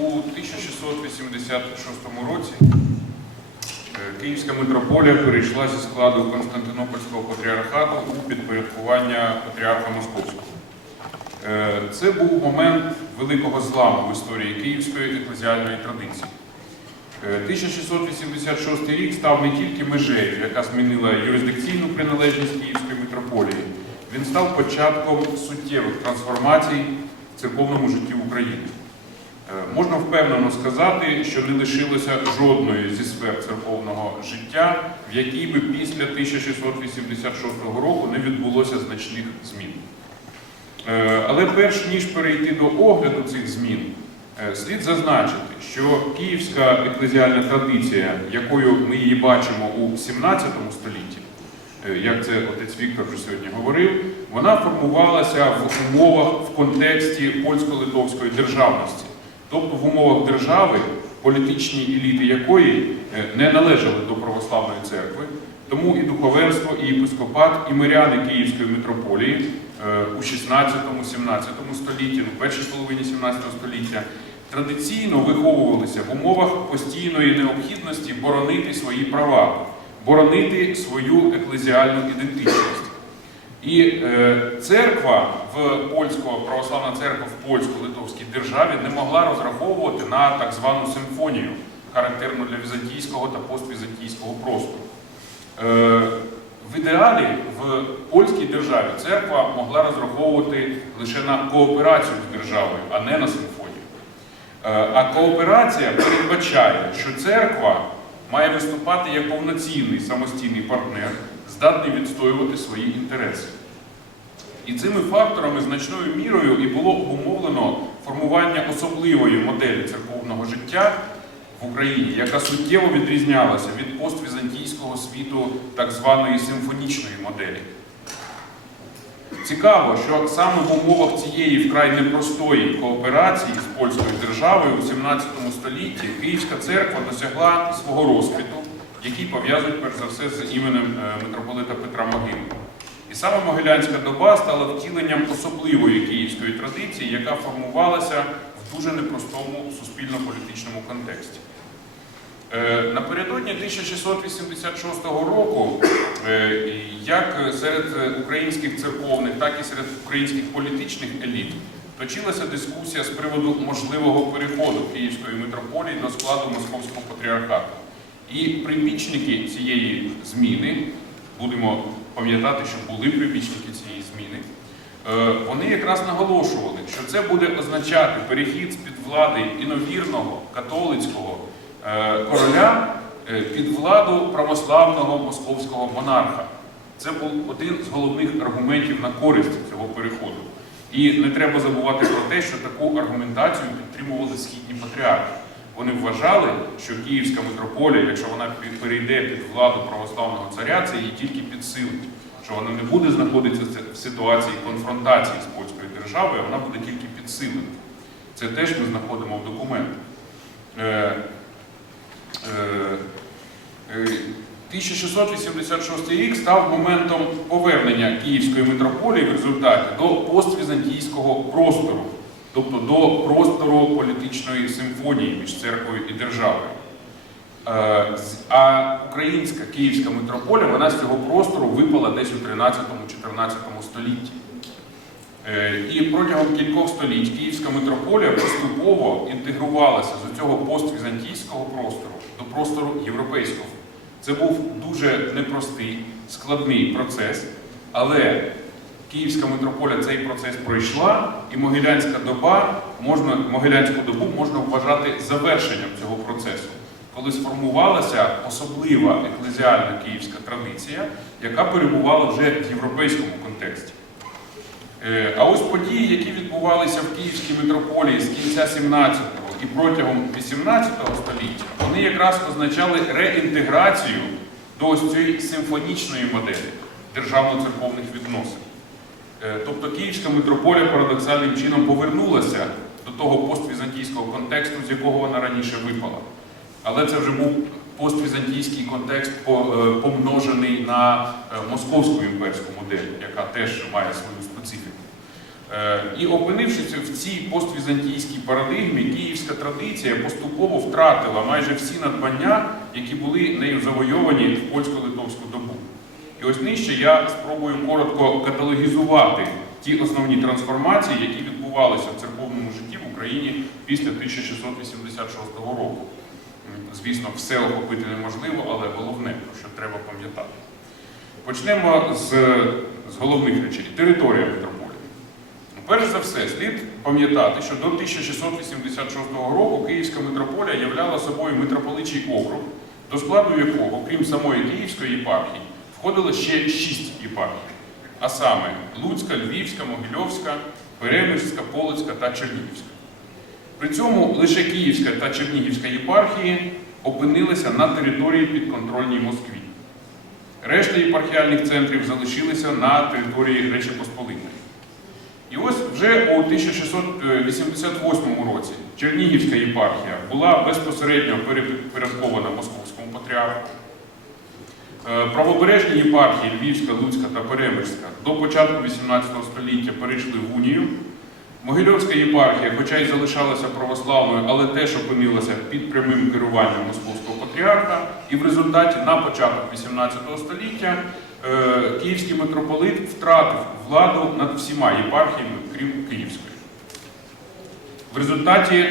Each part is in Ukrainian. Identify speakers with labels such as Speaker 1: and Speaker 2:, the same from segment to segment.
Speaker 1: У 1686 році е, Київська митрополія перейшла зі складу Константинопольського патріархату у підпорядкування патріарха Московського. Е, Це був момент великого зламу в історії київської еклезіальної традиції. Е, 1686 рік став не тільки межею, яка змінила юрисдикційну приналежність Київської митрополії, він став початком суттєвих трансформацій в церковному житті України. Е, Можна впевнено сказати, що не лишилося жодної зі сфер церковного життя, в якій би після 1686 року не відбулося значних змін. Е, Але перш ніж перейти до огляду цих змін, е, слід зазначити, що київська еклезіальна традиція, якою ми її бачимо у 17 столітті, як це отець Віктор вже сьогодні говорив, вона формувалася в умовах в контексті польсько-литовської державності, тобто в умовах держави, політичні еліти якої е, не належали до православної церкви, тому і духовенство, і єпископат, і миряни Київської митрополії е, у 16-17 столітті, ну, в першій половині 17 століття, традиційно виховувалися в умовах постійної необхідності боронити свої права, боронити свою еклезіальну ідентичність. І е, церква в польського православна церква в польсько-литовській державі не могла розраховувати на так звану симфонію, характерну для візантійського та поствізантійського простору. Е, в ідеалі в польській державі церква могла розраховувати лише на кооперацію з державою, а не на симфонію. Е, А кооперація передбачає, що церква має виступати як повноцінний самостійний партнер, здатний відстоювати свої інтереси. І цими факторами значною мірою і було обумовлено формування особливої моделі церковного життя в Україні, яка суттєво відрізнялася від поствізантійського світу так званої симфонічної моделі. Цікаво, що саме в умовах цієї вкрай непростої кооперації з польською державою у 17 столітті Київська церква досягла свого розквіту, який пов'язують перш за все з іменем е, митрополита Петра Могилки. Саме Могилянська доба стала втіленням особливої київської традиції, яка формувалася в дуже непростому суспільно-політичному контексті. Е, Напередодні 1686 року, е, як серед українських церковних, так і серед українських політичних еліт, точилася дискусія з приводу можливого переходу Київської митрополії до складу Московського патріархату. І прибічники цієї зміни, будемо пам'ятати, що були прибічники цієї зміни, е, вони якраз наголошували, що це буде означати перехід з-під влади іновірного католицького е, короля е, під владу православного московського монарха. Це був один з головних аргументів на користь цього переходу. І не треба забувати про те, що таку аргументацію підтримували східні патріархи. Вони вважали, що Київська митрополія, якщо вона перейде під владу православного царя, це її тільки підсилить, що вона не буде знаходитися в ситуації конфронтації з польською державою, а вона буде тільки підсилена. Це теж ми знаходимо в документах. Е, е, е, 1686 рік став моментом повернення Київської митрополії в результаті до поствізантійського простору, тобто до простору політичної симфонії між церквою і державою. Е, А українська Київська митрополія вона з цього простору випала десь у 13-14 столітті. Е, І протягом кількох століть Київська митрополія поступово інтегрувалася з цього поствізантійського простору до простору європейського. Це був дуже непростий, складний процес, але Київська митрополія цей процес пройшла, і Могилянська доба можна, Могилянську добу можна вважати завершенням цього процесу, коли сформувалася особлива еклезіальна київська традиція, яка перебувала вже в європейському контексті. Е, А ось події, які відбувалися в Київській митрополії з кінця 17-го і протягом 18 століття, вони якраз означали реінтеграцію до ось цієї симфонічної моделі державно-церковних відносин. Е, Тобто Київська митрополія парадоксальним чином повернулася до того поствізантійського контексту, з якого вона раніше випала. Але це вже був поствізантійський контекст е, помножений на е, московську імперську модель, яка теж має свою специфіку. І опинившись в цій поствізантійській парадигмі, київська традиція поступово втратила майже всі надбання, які були нею завойовані в польсько-литовську добу. І ось нижче я спробую коротко каталогізувати ті основні трансформації, які відбувалися в церковному житті в Україні після 1686 року. Звісно, все охопити неможливо, але головне, про що треба пам'ятати. Почнемо з, з головних речей. Територія митрополії. Перш за все, слід пам'ятати, що до 1686 року Київська митрополія являла собою митрополичий округ, до складу якого, крім самої Київської єпархії, входило ще шість єпархій, а саме Луцька, Львівська, Могильовська, Перемишська, Полицька та Чернігівська. При цьому лише Київська та Чернігівська єпархії опинилися на території підконтрольній Москві. Решта єпархіальних центрів залишилися на території Речі Посполитої. І ось вже у 1688 році Чернігівська єпархія була безпосередньо перепорядкована Московському патріарху. Е, Правобережні єпархії Львівська, Луцька та Перемишська до початку 18 століття перейшли в унію. Могильовська єпархія, хоча й залишалася православною, але теж опинилася під прямим керуванням Московського патріарха, і в результаті на початок 18 століття е, київський митрополит втратив владу над всіма єпархіями, крім Київської. В результаті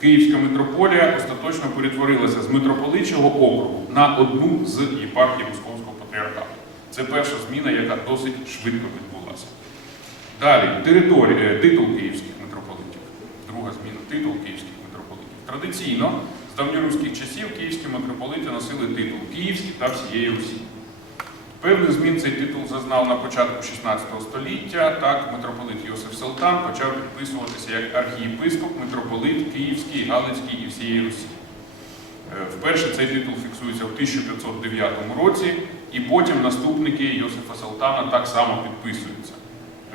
Speaker 1: Київська митрополія остаточно перетворилася з митрополичого округу на одну з єпархій Московського патріархату. Це перша зміна, яка досить швидко відбулася. Далі, територія, е, титул київських митрополитів. Друга зміна титул київських митрополитів. Традиційно, з давньоруських часів київські митрополити носили титул Київський та всієї Русі. Певних змін цей титул зазнав на початку 16 століття. Так, митрополит Йосиф Селтан почав підписуватися як архієпископ, митрополит Київський, Галицький і всієї Русі. Е, Вперше цей титул фіксується в 1509 році, і потім наступники Йосифа Селтана так само підписуються.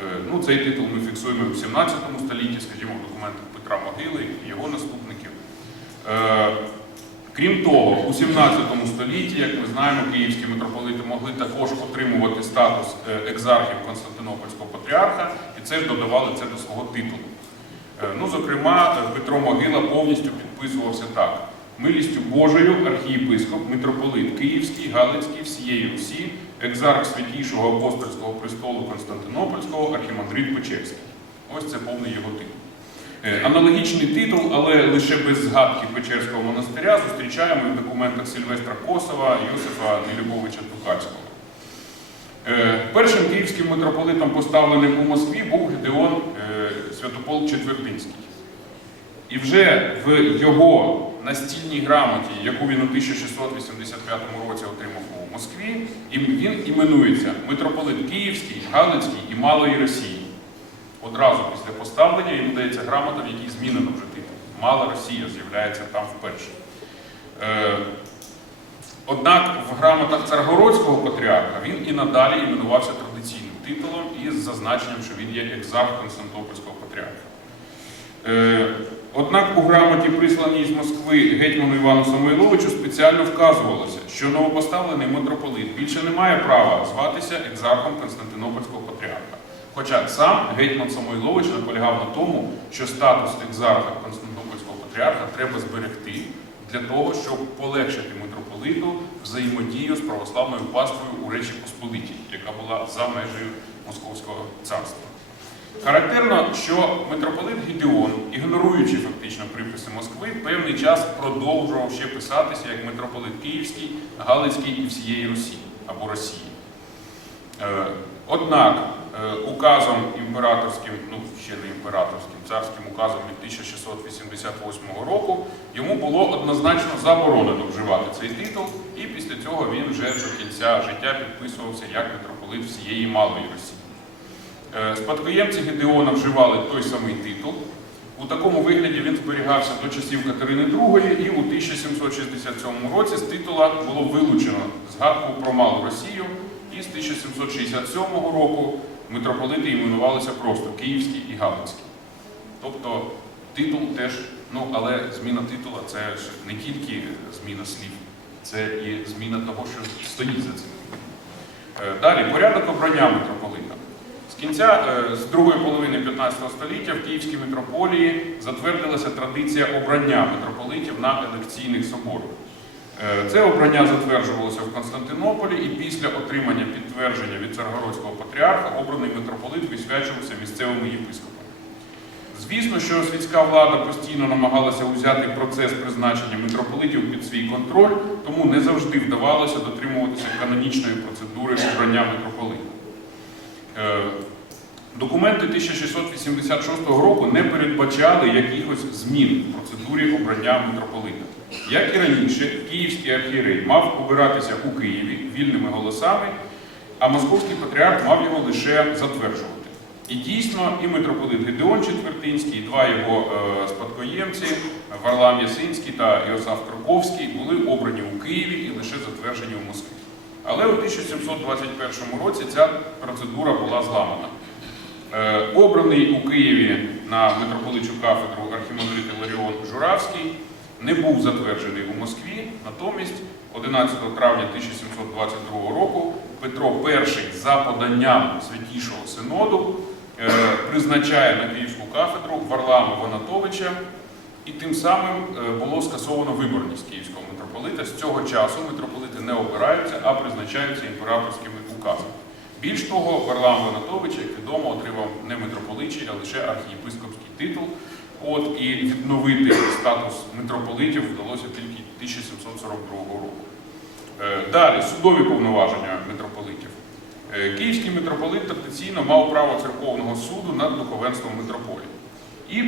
Speaker 1: Е, Ну, цей титул ми фіксуємо в 17 столітті, скажімо, в документах Петра Могили і його наступників. Крім того, у 17 столітті, як ми знаємо, київські митрополити могли також отримувати статус е, екзархів Константинопольського патріарха, і це ж додавали це до свого титулу. Е, Ну, зокрема, е, Петро Могила повністю підписувався так: милістю Божою, архієпископ, митрополит Київський, Галицький, всієї Русі, екзарх святійшого апостольського престолу Константинопольського, архімандрит Печерський. Ось це повний його титул. Е, Аналогічний титул, але лише без згадки Печерського монастиря, зустрічаємо в документах Сильвестра Косова, Йосифа Нелюбовича Тукацького. Е, Першим київським митрополитом, поставленим у Москві, був Гедеон е, Святопол Четвертинський. І вже в його настільній грамоті, яку він у 1685 році отримав у Москві, він іменується митрополит Київський, Галицький і Малої Росії. Одразу після поставлення йому дається грамота, в якій змінено вже титул. Мала Росія з'являється там вперше. Е, Однак в грамотах Царгородського патріарха він і надалі іменувався традиційним титулом із зазначенням, що він є екзарх Константинопольського патріарха. Е, Однак у грамоті, присланій з Москви гетьману Івану Самойловичу, спеціально вказувалося, що новопоставлений митрополит більше не має права зватися екзархом Константинопольського. Хоча сам гетьман Самойлович наполягав на тому, що статус екзарха Константинопольського патріарха треба зберегти для того, щоб полегшити митрополиту взаємодію з православною паствою у Речі Посполитій, яка була за межею Московського царства. Характерно, що митрополит Гедеон, ігноруючи фактично приписи Москви, певний час продовжував ще писатися як митрополит Київський, Галицький і всієї Русі або Росії. Е, Однак указом імператорським, ну ще не імператорським, царським указом від 1688 року йому було однозначно заборонено вживати цей титул, і після цього він вже до кінця життя підписувався як митрополит всієї Малої Росії. Е, Спадкоємці Гедеона вживали той самий титул. У такому вигляді він зберігався до часів Катерини II, і у 1767 році з титула було вилучено згадку про Малу Росію, і з 1767 року митрополити іменувалися просто Київський і Галицький. Тобто титул теж, ну але зміна титула це ж не тільки зміна слів, це і зміна того, що стоїть за цим. Е, Далі порядок обрання митрополита. З кінця е, з другої половини 15 століття в Київській митрополії затвердилася традиція обрання митрополитів на елекційних соборах. Е, Це обрання затверджувалося в Константинополі, і після отримання підтвердження від царгородського патріарха обраний митрополит висвячувався місцевими єпископами. Звісно, що світська влада постійно намагалася узяти процес призначення митрополитів під свій контроль, тому не завжди вдавалося дотримуватися канонічної процедури обрання митрополита. Е, Документи 1686 року не передбачали якихось змін в процедурі обрання митрополита. Як і раніше, київський архієрей мав обиратися у Києві вільними голосами, а московський патріарх мав його лише затверджувати. І дійсно, і митрополит Гедеон Четвертинський, і два його е, спадкоємці Варлам Ясинський та Йосаф Кроковський були обрані у Києві і лише затверджені у Москві. Але у 1721 році ця процедура була зламана. Е, Обраний у Києві на митрополичу кафедру архімандрит Іларіон Журавський не був затверджений у Москві. Натомість, 11 травня 1722 року, Петро І за поданням Святішого Синоду е, призначає на Київську кафедру Варлама Вонатовича, і тим самим е, було скасовано виборність київського митрополита. З цього часу митрополити не обираються, а призначаються імператорськими указами. Більш того, Варлам Вонатович, як відомо, отримав не митрополичий, а лише архієпископський титул. От і відновити статус митрополитів вдалося тільки 1742 року. Е, Далі судові повноваження митрополитів. Е, Київський митрополит традиційно мав право церковного суду над духовенством митрополії. І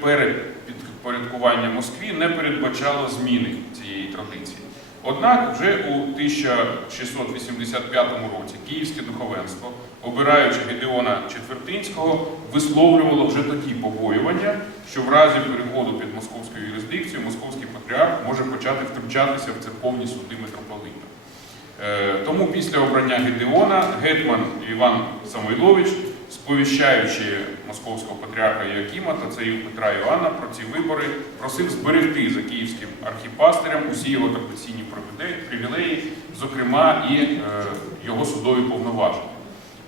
Speaker 1: перепідпорядкування Москві не передбачало зміни цієї традиції. Однак вже у 1685 році київське духовенство, обираючи Гедеона Четвертинського, висловлювало вже тоді побоювання, що в разі переходу під московську юрисдикцію московський патріарх може почати втручатися в церковні суди митрополита. Е, Тому після обрання Гедеона гетьман Іван Самойлович, сповіщаючи московського патріарха Якима та царів Петра Іоанна про ці вибори, просив зберегти за київським архіпастирем усі його традиційні привілеї- привілеї, зокрема і е, його судові повноваження.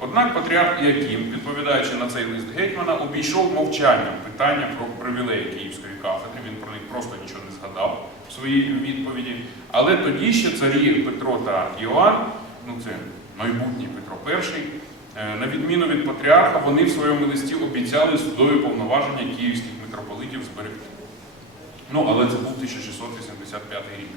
Speaker 1: Однак патріарх Іаким, відповідаючи на цей лист гетьмана, обійшов мовчанням питання про привілеї Київської кафедри. Він про них просто нічого не згадав в своїй відповіді. Але тоді ще царі Петро та Іоанн, ну це майбутній Петро І, е, на відміну від патріарха, вони в своєму листі обіцяли судові повноваження київських митрополитів зберегти. Ну, але це був 1685 рік.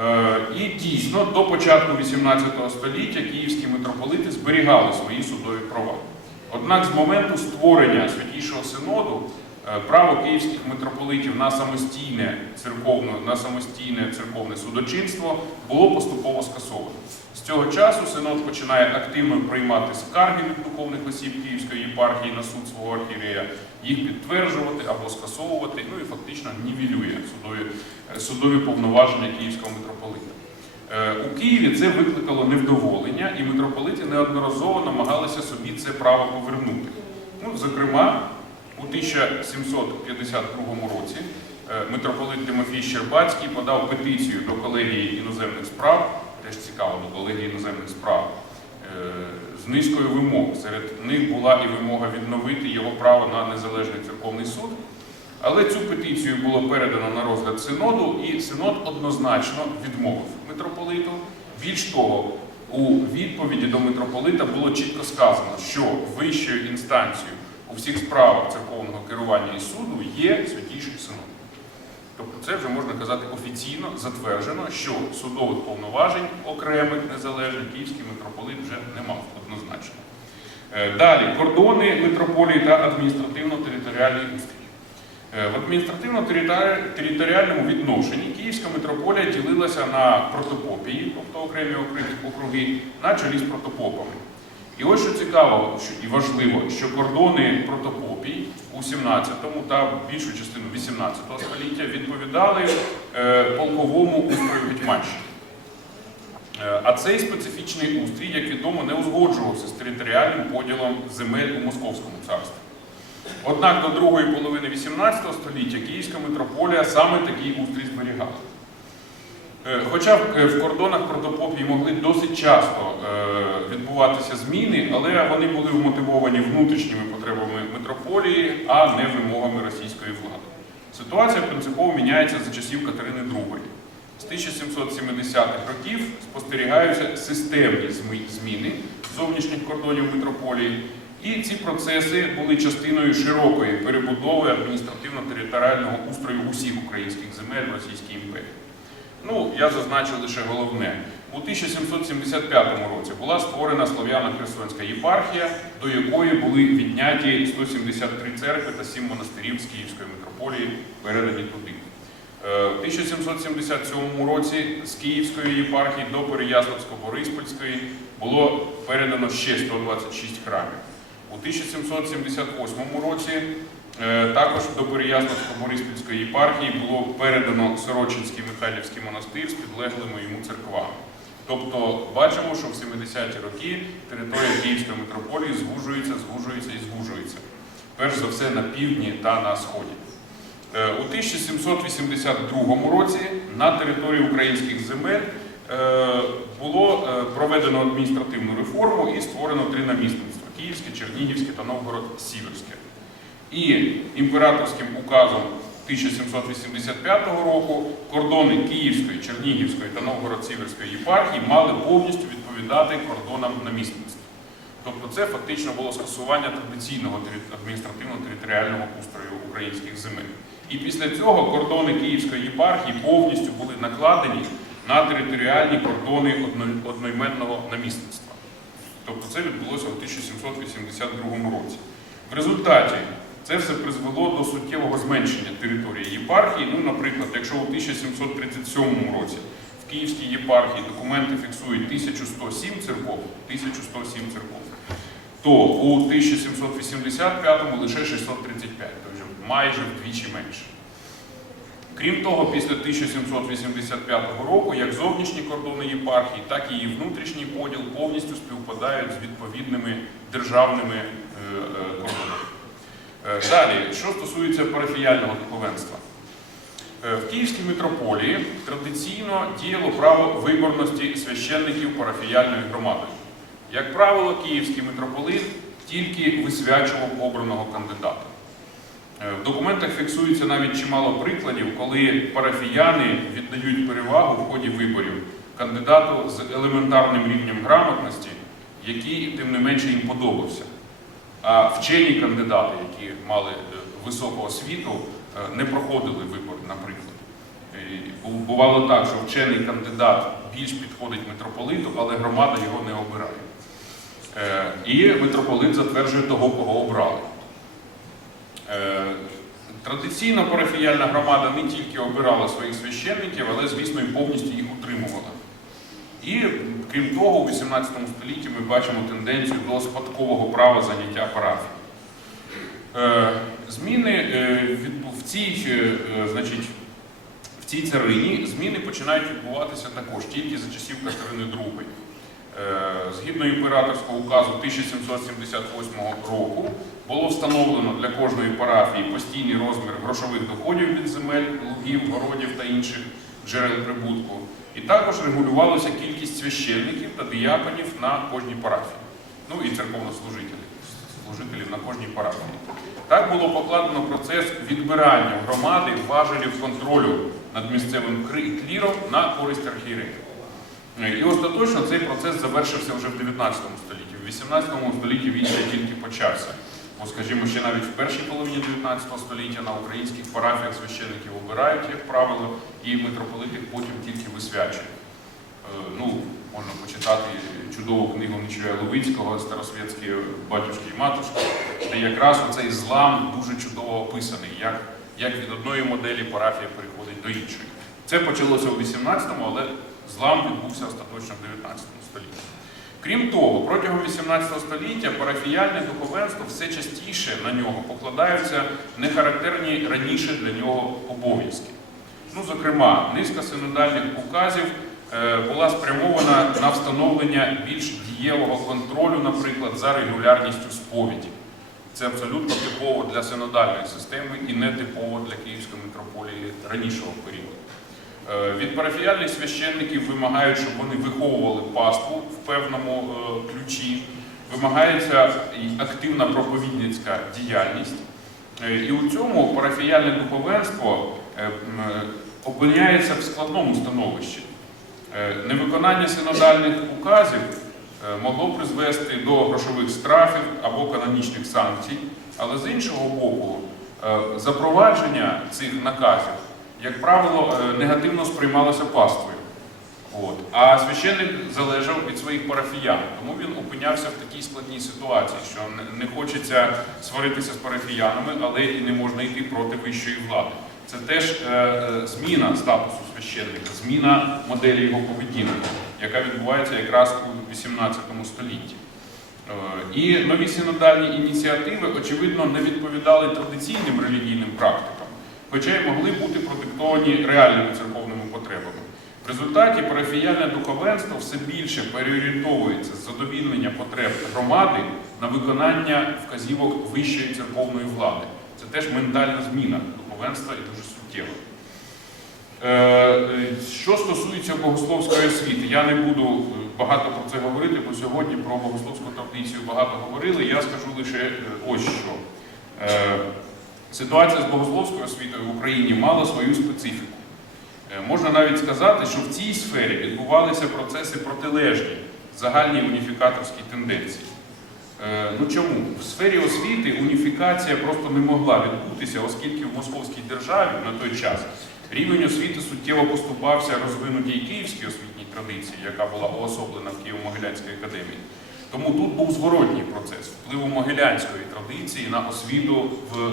Speaker 1: Е, І дійсно, до початку 18 століття київські митрополити зберігали свої судові права. Однак з моменту створення Святішого Синоду е, право київських митрополитів на самостійне церковне, на самостійне церковне судочинство було поступово скасовано. З цього часу Синод починає активно приймати скарги від духовних осіб Київської єпархії на суд свого архієрея, їх підтверджувати або скасовувати, ну і фактично нівелює судові, е, судові повноваження київського митрополита. Е, У Києві це викликало невдоволення, і митрополити неодноразово намагалися собі це право повернути. Ну, зокрема, у 1752 році е, митрополит Тимофій Щербацький подав петицію до колегії іноземних справ, теж цікаво до колегії іноземних справ, з низкою вимог. Серед них була і вимога відновити його право на незалежний церковний суд. Але цю петицію було передано на розгляд синоду, і синод однозначно відмовив митрополиту. Більш того, у відповіді до митрополита було чітко сказано, що вищою інстанцією у всіх справах церковного керування і суду є святіший синод. Тобто це вже можна казати офіційно затверджено, що судових повноважень окремих незалежних київський митрополит вже не мав Е, Далі кордони митрополії та адміністративно-територіальний устрій. Е, В адміністративно-територіальному відношенні Київська митрополія ділилася на протопопії, тобто окремі округи, на чолі з протопопами. І ось що цікаво і важливо, що кордони протопопій у 17-му та більшу частину 18 століття відповідали е, полковому устрою Гетьманщини. Е, А цей специфічний устрій, як відомо, не узгоджувався з територіальним поділом земель у Московському царстві. Однак до другої половини XVIII століття Київська митрополія саме такий устрій зберігала. Е, Хоча в- е, кордонах протопопії могли досить часто відбуватися зміни, але вони були вмотивовані внутрішніми потребами митрополії, а не вимогами російської влади. Ситуація принципово міняється за часів Катерини II. З 1770-х років спостерігаються системні зміни зовнішніх кордонів митрополії, і ці процеси були частиною широкої перебудови адміністративно-територіального устрою усіх українських земель в Російській імперії. Ну, я зазначу лише головне. У 1775 році була створена Слов'яно-Херсонська єпархія, до якої були відняті 173 церкви та 7 монастирів з Київської митрополії, передані туди. Е, В 1777 році з Київської єпархії до Переяславсько-Бориспольської було передано ще 126 храмів. У 1778 році е, також до Переяславсько-Бориспільської єпархії було передано Сорочинський Михайлівський монастир з підлеглими йому церквами. Тобто бачимо, що в 70-ті роки територія Київської митрополії звужується, звужується і звужується. Перш за все на півдні та на сході. Е, У 1782 році на території українських земель е, було е, проведено адміністративну реформу і створено три намісництва Київське, Чернігівське та Новгород-Сіверське. І імператорським указом 1785 року кордони Київської, Чернігівської та Новгород-Сіверської єпархії мали повністю відповідати кордонам намісництва. Тобто це фактично було скасування традиційного адміністративно-територіального устрою українських земель. І після цього кордони Київської єпархії повністю були накладені на територіальні кордони одно- одноіменного намісництва. Тобто це відбулося у 1782 році. В результаті це все призвело до суттєвого зменшення території єпархії. Ну, наприклад, якщо у 1737 році в Київській єпархії документи фіксують 1107 церков, 1107 церков, то у 1785 лише 635, тобто майже вдвічі менше. Крім того, після 1785 року як зовнішні кордони єпархії, так і її внутрішній поділ повністю співпадають з відповідними державними е, е, кордонами. Е, Далі, що стосується парафіяльного духовенства. В Київській митрополії традиційно діяло право виборності священників парафіяльної громади. Як правило, київський митрополит тільки висвячував обраного кандидата. Е, В документах фіксується навіть чимало прикладів, коли парафіяни віддають перевагу в ході виборів кандидату з елементарним рівнем грамотності, який тим не менше їм подобався. А вчені кандидати, які мали е, високу освіту, е, не проходили вибор, наприклад. Бувало так, що вчений кандидат більш підходить митрополиту, але громада його не обирає. І митрополит затверджує того, кого обрали. Е, Традиційно парафіяльна громада не тільки обирала своїх священників, але, звісно, і повністю їх утримувала. І крім того, у 18 столітті ми бачимо тенденцію до спадкового права заняття парафії. Е, Зміни е, в цій, значить, в цій царині зміни починають відбуватися також тільки за часів Катерини II. Згідно імператорського указу 1778 року було встановлено для кожної парафії постійний розмір грошових доходів від земель, лугів, городів та інших джерел прибутку. І також регулювалася кількість священників та дияконів на кожній парафії. Ну і церковнослужителів служителів на кожній парафії. Так було покладено процес відбирання громади важелів контролю над місцевим кліром на користь архієреїв. І остаточно цей процес завершився вже в 19 столітті. В 18 столітті він ще тільки почався. Бо, скажімо, ще навіть в першій половині 19 століття на українських парафіях священників обирають, як правило, і митрополит потім тільки висвячує. Е, Ну, можна почитати чудову книгу Нечуя Левицького Старосвєтські батюшки і матушки, де якраз оцей злам дуже чудово описаний, як, як від одної моделі парафія переходить до іншої. Це почалося у 18-му, але злам відбувся остаточно в 19 столітті. Крім того, протягом 18 століття парафіяльне духовенство все частіше на нього покладаються нехарактерні раніше для нього обов'язки. Ну, зокрема, низка синодальних указів е, була спрямована на встановлення більш дієвого контролю, наприклад, за регулярністю сповіді. Це абсолютно типово для синодальної системи і не типово для Київської митрополії ранішого періоду. Е, Від парафіяльних священників вимагають, щоб вони виховували паству в певному е, ключі. Вимагається активна проповідницька діяльність. Е, І у цьому парафіяльне духовенство опиняється в складному становищі. Невиконання синодальних указів могло призвести до грошових штрафів або канонічних санкцій, але з іншого боку, запровадження цих наказів, як правило, е, негативно сприймалося паствою. От. А священник залежав від своїх парафіян, тому він опинявся в такій складній ситуації, що не- хочеться сваритися з парафіянами, але і не можна йти проти вищої влади. Це теж е, е, зміна статусу священника, зміна моделі його поведінки, яка відбувається якраз у XVIII столітті. Е, І нові синодальні ініціативи, очевидно, не відповідали традиційним релігійним практикам, хоча й могли бути продиктовані реальними церковними потребами. В результаті парафіяльне духовенство все більше переорієнтовується з задовільнення потреб громади на виконання вказівок вищої церковної влади. Це теж ментальна зміна духовенства і дуже суттєва. Е, Що стосується богословської освіти, я не буду е, багато про це говорити, бо сьогодні про богословську традицію багато говорили. Я скажу лише е, ось що. Ситуація з богословською освітою в Україні мала свою специфіку. Е, Можна навіть сказати, що в цій сфері відбувалися процеси протилежні загальній уніфікаторській тенденції. Е, Ну чому? В сфері освіти уніфікація просто не могла відбутися, оскільки в московській державі на той час рівень освіти суттєво поступався розвинутій київській освітній традиції, яка була уособлена в Києво-Могилянській академії. Тому тут був зворотній процес впливу могилянської традиції на освіту в е,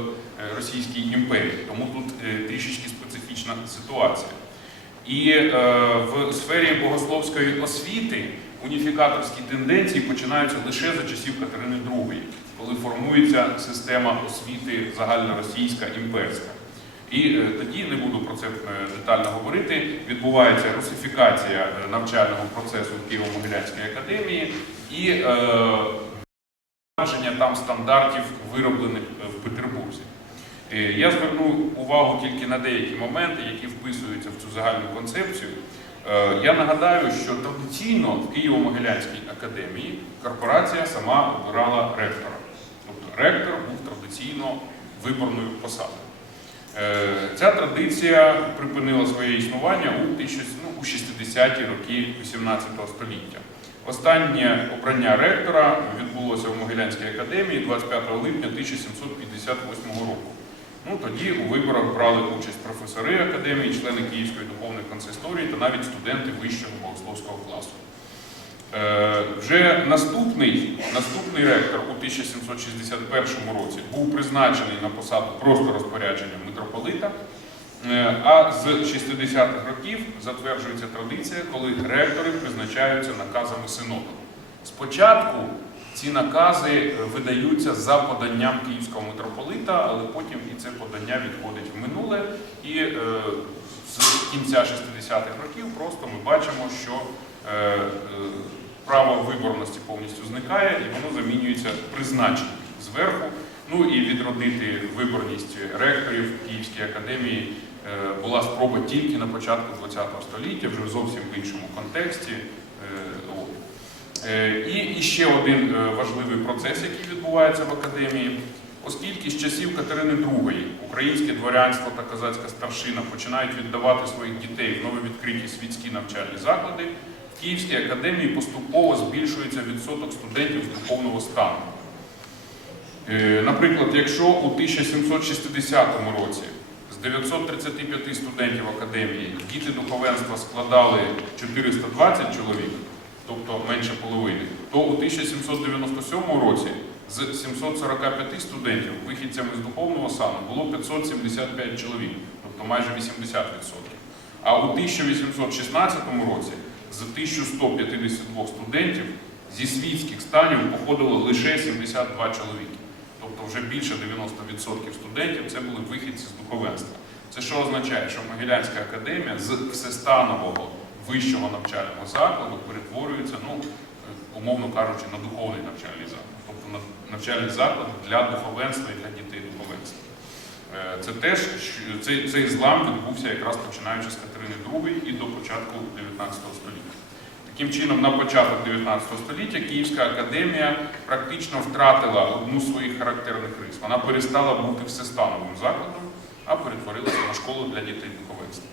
Speaker 1: Російській імперії. Тому тут е, трішечки специфічна ситуація. І е, в сфері богословської освіти уніфікаторські тенденції починаються лише за часів Катерини II, коли формується система освіти загальноросійська імперська. І тоді не буду про це детально говорити. Відбувається русифікація навчального процесу в Києво-Могилянській академії і е, там стандартів, вироблених е, в Петербурзі. Е, Я зверну увагу тільки на деякі моменти, які вписуються в цю загальну концепцію. Е, Я нагадаю, що традиційно в Києво-Могилянській академії корпорація сама обирала ректора. Тобто ректор був традиційно виборною посадою. Ця традиція припинила своє існування у 1000 ну, 60-ті роки XVIII століття. Останнє обрання ректора відбулося в Могилянській академії 25 липня 1758 року. Ну, тоді у виборах брали участь професори академії, члени Київської духовної консисторії та навіть студенти вищого богословського класу. Е, вже наступний, наступний ректор у 1761 році був призначений на посаду просто розпорядженням митрополита. Е, А з 60-х років затверджується традиція, коли ректори призначаються наказами синоду. Спочатку ці накази е, видаються за поданням київського митрополита, але потім і це подання відходить в минуле. І е, з кінця 60-х років просто ми бачимо, що право виборності повністю зникає і воно замінюється призначенням зверху. Ну і відродити виборність ректорів в Київській академії була спроба тільки на початку ХХ століття, вже зовсім в іншому контексті. Е. Е, І ще один е, важливий процес, який відбувається в академії. Оскільки з часів Катерини II українське дворянство та козацька старшина починають віддавати своїх дітей в нововідкриті світські навчальні заклади, в Київській академії поступово збільшується відсоток студентів з духовного стану. Е, Наприклад, якщо у 1760 році з 935 студентів академії діти духовенства складали 420 чоловік, тобто менше половини, то у 1797 році з 745 студентів, вихідцями з духовного сану, було 575 чоловік, тобто майже 80%. А у 1816 році з 1152 студентів зі світських станів походило лише 72 чоловіки. Тобто вже більше 90% студентів це були вихідці з духовенства. Це що означає, що Могилянська академія з всестанового вищого навчального закладу перетворюється, ну, е, умовно кажучи, на духовний навчальний заклад, тобто на навчальний заклад для духовенства і для дітей духовенства. Е, Це теж цей, цей злам відбувся якраз починаючи з Катерини II і до початку 19 століття. Таким чином, на початок 19 століття Київська академія практично втратила одну з своїх характерних рис. Вона перестала бути всестановим закладом, а перетворилася на школу для дітей духовенства.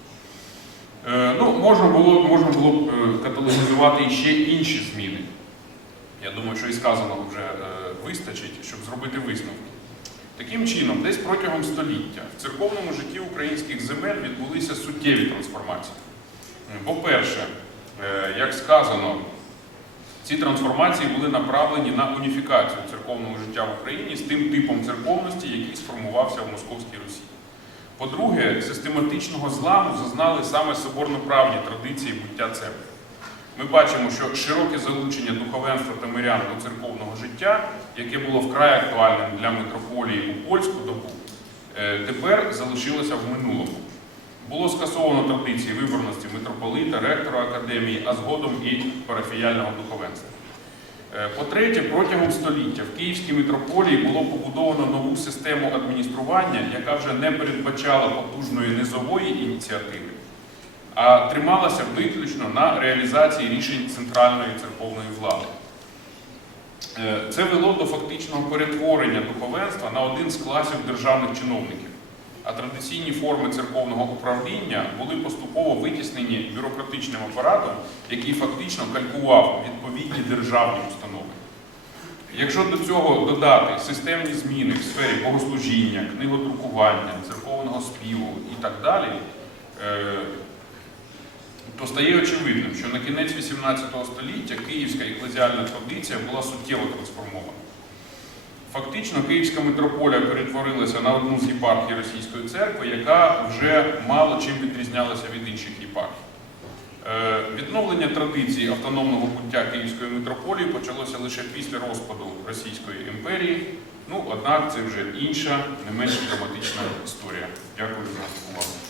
Speaker 1: Е, Ну, можна було, можна було б е, каталогізувати і ще інші зміни. Я думаю, що і сказаного вже е, вистачить, щоб зробити висновки. Таким чином, десь протягом століття в церковному житті українських земель відбулися суттєві трансформації. По-перше, як сказано, ці трансформації були направлені на уніфікацію церковного життя в Україні з тим типом церковності, який сформувався в Московській Русі. По-друге, систематичного зламу зазнали саме соборноправні традиції буття церкви. Ми бачимо, що широке залучення духовенства та мирян до церковного життя, яке було вкрай актуальним для митрополії у польську добу, е, тепер залишилося в минулому. Було скасовано традиції виборності митрополита, ректора академії, а згодом і парафіяльного духовенства. Е, По-третє, протягом століття в Київській митрополії було побудовано нову систему адміністрування, яка вже не передбачала потужної низової ініціативи, а трималася виключно на реалізації рішень центральної церковної влади. Е, Це вело до фактичного перетворення духовенства на один з класів державних чиновників. А традиційні форми церковного управління були поступово витіснені бюрократичним апаратом, який фактично калькував відповідні державні установи. Якщо до цього додати системні зміни в сфері богослужіння, книгодрукування, церковного співу і так далі, е, то стає очевидним, що на кінець XVIII століття київська еклезіальна традиція була суттєво трансформована. Фактично, Київська митрополія перетворилася на одну з єпархій Російської церкви, яка вже мало чим відрізнялася від інших єпархій. Е, Відновлення традиції автономного буття Київської митрополії почалося лише після розпаду Російської імперії. Ну, однак це вже інша, не менш драматична історія. Дякую за увагу.